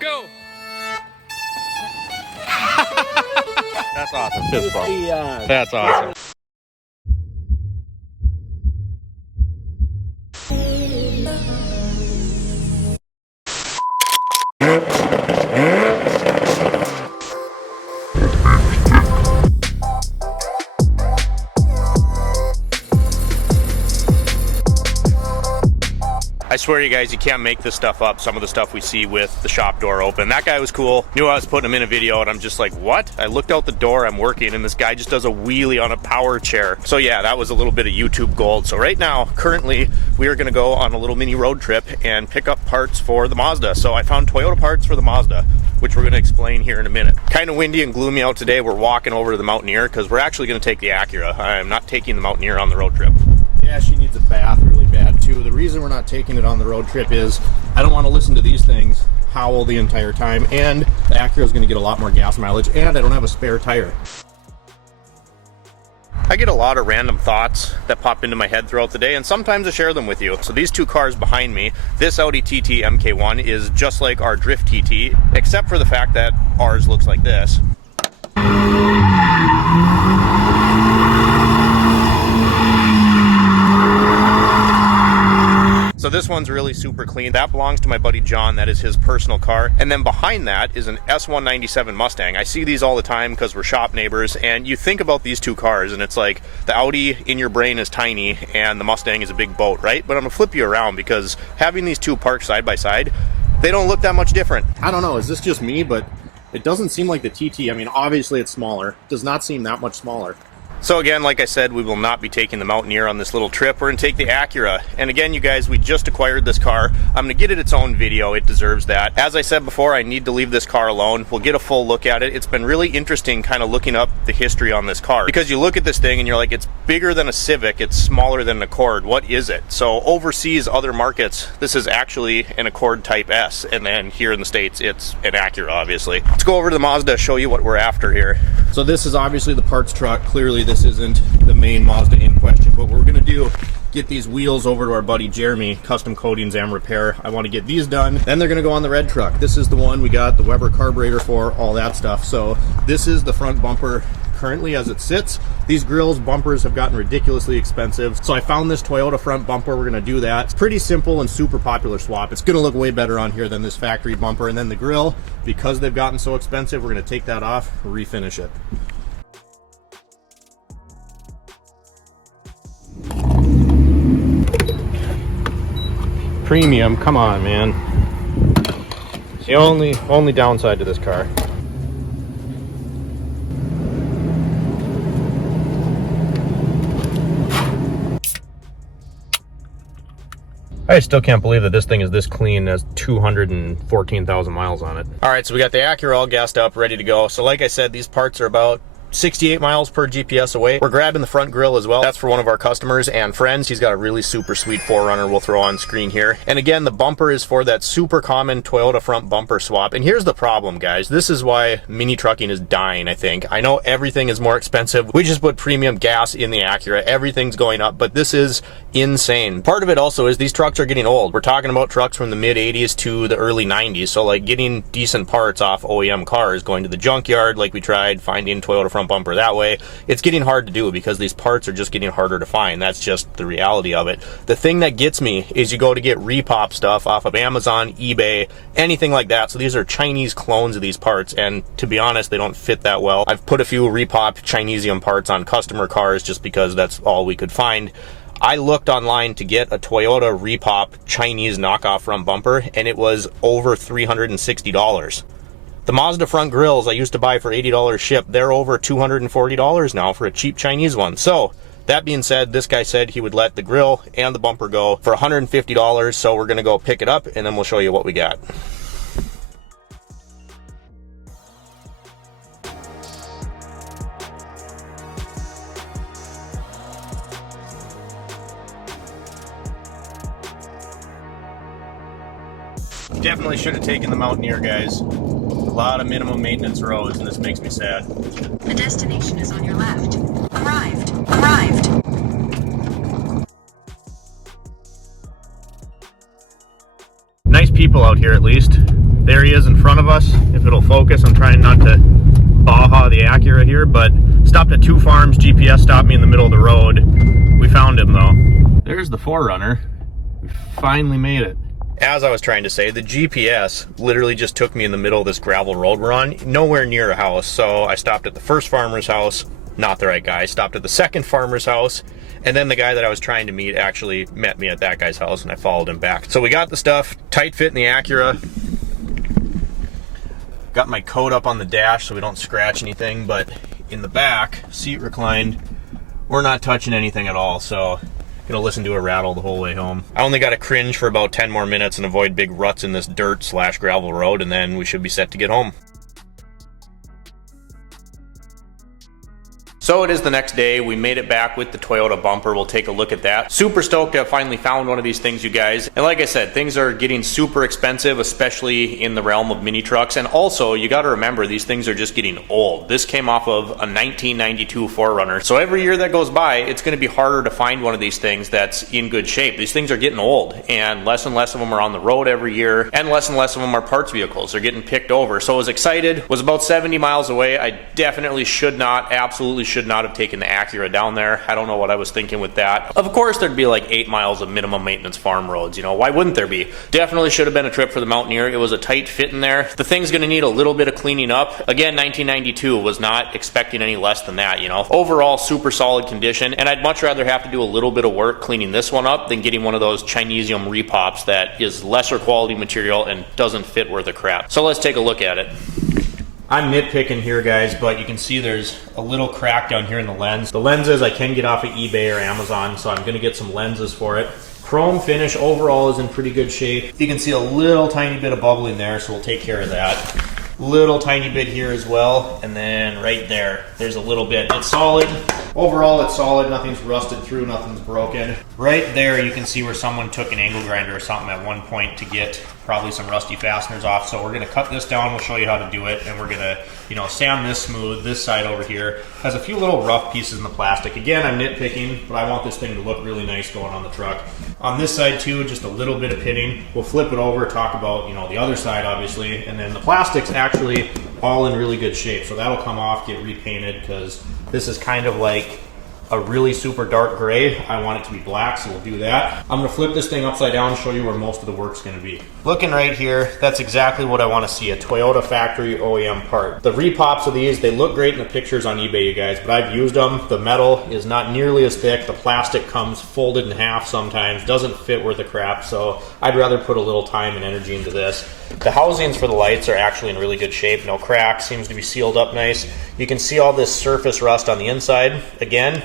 Go! That's awesome. Fist bump. That's awesome. I swear you guys, you can't make this stuff up. Some of the stuff we see with the shop door open. That guy was cool. Knew I was putting him in a video and I'm just like, what? I looked out the door, I'm working, and this guy just does a wheelie on a power chair. So yeah, that was a little bit of YouTube gold. So right now, currently, we are gonna go on a little mini road trip and pick up parts for the Mazda. So I found Toyota parts for the Mazda, which we're gonna explain here in a minute. Kind of windy and gloomy out today. We're walking over to the Mountaineer because we're actually gonna take the Acura. I'm not taking the Mountaineer on the road trip. Yeah, she needs a bath really bad too. The reason we're not taking it on the road trip is I don't want to listen to these things howl the entire time, and the Acura is going to get a lot more gas mileage, and I don't have a spare tire. I get a lot of random thoughts that pop into my head throughout the day, and sometimes I share them with you. So these two cars behind me, this Audi TT MK1 is just like our Drift TT, except for the fact that ours looks like this. So this one's really super clean. That belongs to my buddy John. That is his personal car. And then behind that is an S197 Mustang. I see these all the time because we're shop neighbors, and you think about these two cars and it's like the Audi in your brain is tiny and the Mustang is a big boat, right? But I'm gonna flip you around because having these two parked side by side, they don't look that much different. I don't know, is this just me? But it doesn't seem like the TT. I mean, obviously it's smaller. It does not seem that much smaller. So again, like I said, we will not be taking the Mountaineer on this little trip. We're gonna take the Acura. And again, you guys, we just acquired this car. I'm gonna get it its own video. It deserves that. As I said before, I need to leave this car alone. We'll get a full look at it. It's been really interesting kind of looking up the history on this car, because you look at this thing and you're like, it's bigger than a Civic, it's smaller than an Accord. What is it? So overseas, other markets, this is actually an Accord Type S. And then here in the States, it's an Acura, obviously. Let's go over to the Mazda, show you what we're after here. So this is obviously the parts truck. Clearly this isn't the main Mazda in question, but what we're gonna do, get these wheels over to our buddy Jeremy, Custom Coatings and Repair. I want to get these done. Then they're gonna go on the red truck. This is the one we got the Weber carburetor for, all that stuff. So this is the front bumper currently as it sits. These grills, bumpers have gotten ridiculously expensive. So I found this Toyota front bumper. We're gonna do that. It's pretty simple and super popular swap. It's gonna look way better on here than this factory bumper. And then the grill, because they've gotten so expensive, we're gonna take that off, refinish it. Premium, come on, man. It's the only downside to this car. I still can't believe that this thing is this clean, has 214,000 miles on it. All right, so we got the Acura all gassed up, ready to go. So like I said, these parts are about 68 miles per GPS away. We're grabbing the front grille as well. That's for one of our customers and friends. He's got a really super sweet 4Runner we'll throw on screen here. And again, the bumper is for that super common Toyota front bumper swap. And here's the problem, guys. This is why mini trucking is dying, I think. I know everything is more expensive. We just put premium gas in the Acura. Everything's going up, but this is insane. Part of it also is these trucks are getting old. We're talking about trucks from the mid 80s to the early 90s. So like getting decent parts off OEM cars, going to the junkyard like we tried, finding Toyota front bumper that way, it's getting hard to do because these parts are just getting harder to find. That's just the reality of it. The thing that gets me is you go to get repop stuff off of Amazon, eBay, anything like that. So these are Chinese clones of these parts, and to be honest, they don't fit that well. I've put a few repop Chinesium parts on customer cars just because that's all we could find. I looked online to get a Toyota repop Chinese knockoff front bumper, and it was over $360. The Mazda front grills I used to buy for $80 shipped, they're over $240 now for a cheap Chinese one. So that being said, this guy said he would let the grill and the bumper go for $150. So we're gonna go pick it up and then we'll show you what we got. Definitely should have taken the Mountaineer, guys. A lot of minimum maintenance roads, and this makes me sad. The destination is on your left. Arrived. Arrived. Nice people out here, at least. There he is in front of us. If it'll focus, I'm trying not to Baja the Acura here, but stopped at 2 farms. GPS stopped me in the middle of the road. We found him though. There's the 4Runner. We finally made it. As I was trying to say, the GPS literally just took me in the middle of this gravel road we're on, nowhere near a house. So I stopped at the first farmer's house, not the right guy. Stopped at the second farmer's house, and then the guy that I was trying to meet actually met me at that guy's house, and I followed him back. So we got the stuff, tight fit in the Acura. Got my coat up on the dash so we don't scratch anything, but in the back, seat reclined, we're not touching anything at all, so gonna listen to it rattle the whole way home. I only gotta cringe for about 10 more minutes and avoid big ruts in this dirt / gravel road, and then we should be set to get home. So it is the next day. We made it back with the Toyota bumper. We'll take a look at that. Super stoked to have finally found one of these things, you guys. And like I said, things are getting super expensive, especially in the realm of mini trucks. And also, you got to remember, these things are just getting old. This came off of a 1992 4Runner. So every year that goes by, it's going to be harder to find one of these things that's in good shape. These things are getting old, and less of them are on the road every year, and less of them are parts vehicles. They're getting picked over. So I was excited. Was about 70 miles away. I definitely absolutely should not have taken the Acura down there. I don't know what I was thinking with that. Of course, there'd be like 8 miles of minimum maintenance farm roads. You know, why wouldn't there be? Definitely should have been a trip for the Mountaineer. It was a tight fit in there. The thing's going to need a little bit of cleaning up. Again, 1992, was not expecting any less than that, you know. Overall, super solid condition, and I'd much rather have to do a little bit of work cleaning this one up than getting one of those Chinesium repops that is lesser quality material and doesn't fit worth a crap. So let's take a look at it. I'm nitpicking here, guys, but you can see there's a little crack down here in the lens. The lenses I can get off of eBay or Amazon, so I'm going to get some lenses for it. Chrome finish overall is in pretty good shape. You can see a little tiny bit of bubbling there, so we'll take care of that. Little tiny bit here as well, and then right there's a little bit. It's solid. Overall, it's solid. Nothing's rusted through, nothing's broken. Right there, you can see where someone took an angle grinder or something at one point to get probably some rusty fasteners off. So we're gonna cut this down. We'll show you how to do it, and we're gonna, sand this smooth. This side over here has a few little rough pieces in the plastic. Again, I'm nitpicking, but I want this thing to look really nice going on the truck. On this side too, just a little bit of pitting. We'll flip it over, talk about, the other side obviously, and then the plastic's actually all in really good shape. So that'll come off, get repainted, because this is kind of like a really super dark gray. I want it to be black, so we'll do that. I'm gonna flip this thing upside down and show you where most of the work's gonna be. Looking right here, that's exactly what I wanna see, a Toyota factory OEM part. The repops of these, they look great in the pictures on eBay, you guys, but I've used them. The metal is not nearly as thick. The plastic comes folded in half sometimes, doesn't fit worth a crap, so I'd rather put a little time and energy into this. The housings for the lights are actually in really good shape. No cracks, seems to be sealed up nice. You can see all this surface rust on the inside. Again,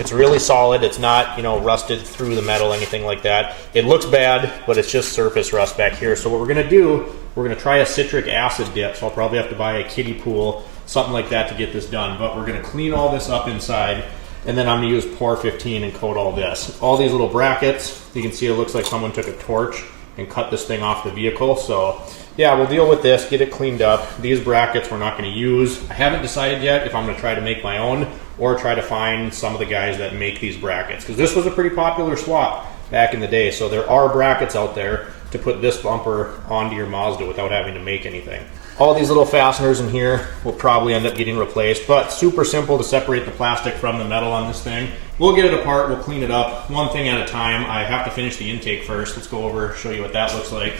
it's really solid. It's not, rusted through the metal, anything like that. It looks bad, but it's just surface rust back here. So what we're gonna do, we're gonna try a citric acid dip. So I'll probably have to buy a kiddie pool, something like that to get this done. But we're gonna clean all this up inside, and then I'm gonna use Pour 15 and coat all this. All these little brackets, you can see it looks like someone took a torch and cut this thing off the vehicle. So yeah, we'll deal with this, get it cleaned up. These brackets we're not going to use. I haven't decided yet if I'm going to try to make my own or try to find some of the guys that make these brackets, because this was a pretty popular swap back in the day. So there are brackets out there to put this bumper onto your Mazda without having to make anything. All these little fasteners in here will probably end up getting replaced, but super simple to separate the plastic from the metal on this thing. We'll get it apart, we'll clean it up, one thing at a time. I have to finish the intake first. Let's go over, show you what that looks like.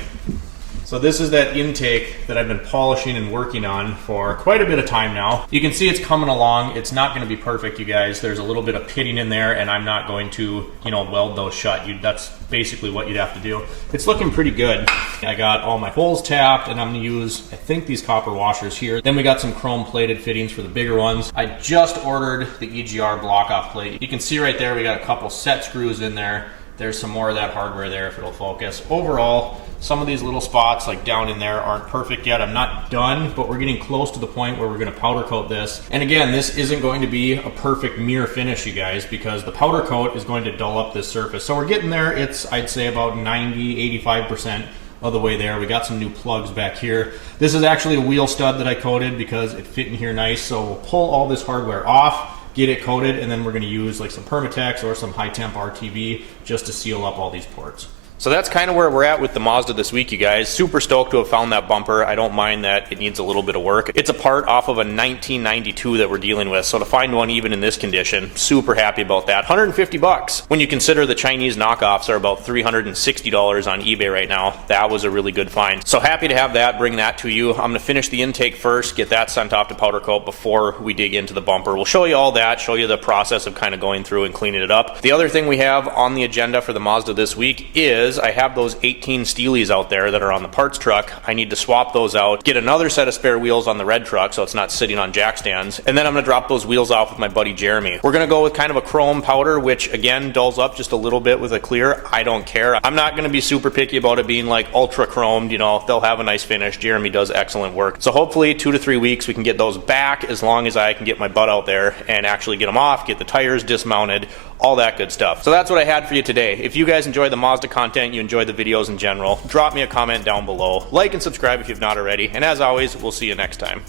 So this is that intake that I've been polishing and working on for quite a bit of time now. You can see it's coming along. It's not going to be perfect, you guys. There's a little bit of pitting in there, and I'm not going to, weld those shut. That's basically what you'd have to do. It's looking pretty good. I got all my holes tapped, and I'm going to use, I think, these copper washers here. Then we got some chrome plated fittings for the bigger ones. I just ordered the EGR block-off plate. You can see right there we got a couple set screws in there. There's some more of that hardware there if it'll focus. Overall, some of these little spots like down in there aren't perfect yet. I'm not done, but we're getting close to the point where we're gonna powder coat this. And again, this isn't going to be a perfect mirror finish, you guys, because the powder coat is going to dull up this surface. So we're getting there. It's, I'd say, about 90, 85% of the way there. We got some new plugs back here. This is actually a wheel stud that I coated because it fit in here nice. So we'll pull all this hardware off, get it coated, and then we're going to use like some Permatex or some high temp RTV just to seal up all these ports. So that's kind of where we're at with the Mazda this week, you guys. Super stoked to have found that bumper. I don't mind that it needs a little bit of work. It's a part off of a 1992 that we're dealing with, so to find one even in this condition, super happy about that. 150 bucks. When you consider the Chinese knockoffs are about $360 on eBay right now, that was a really good find. So happy to have that, bring that to you. I'm going to finish the intake first, get that sent off to powder coat before we dig into the bumper. We'll show you all that, show you the process of kind of going through and cleaning it up. The other thing we have on the agenda for the Mazda this week is I have those 18 Steelies out there that are on the parts truck. I need to swap those out, get another set of spare wheels on the red truck so it's not sitting on jack stands, and then I'm going to drop those wheels off with my buddy Jeremy. We're going to go with kind of a chrome powder, which again dulls up just a little bit with a clear. I don't care. I'm not going to be super picky about it being like ultra chromed, you know, they'll have a nice finish. Jeremy does excellent work. So hopefully 2 to 3 weeks we can get those back, as long as I can get my butt out there and actually get them off, get the tires dismounted, all that good stuff. So that's what I had for you today. If you guys enjoy the Mazda content, you enjoy the videos in general, drop me a comment down below. Like and subscribe if you've not already. And as always, we'll see you next time.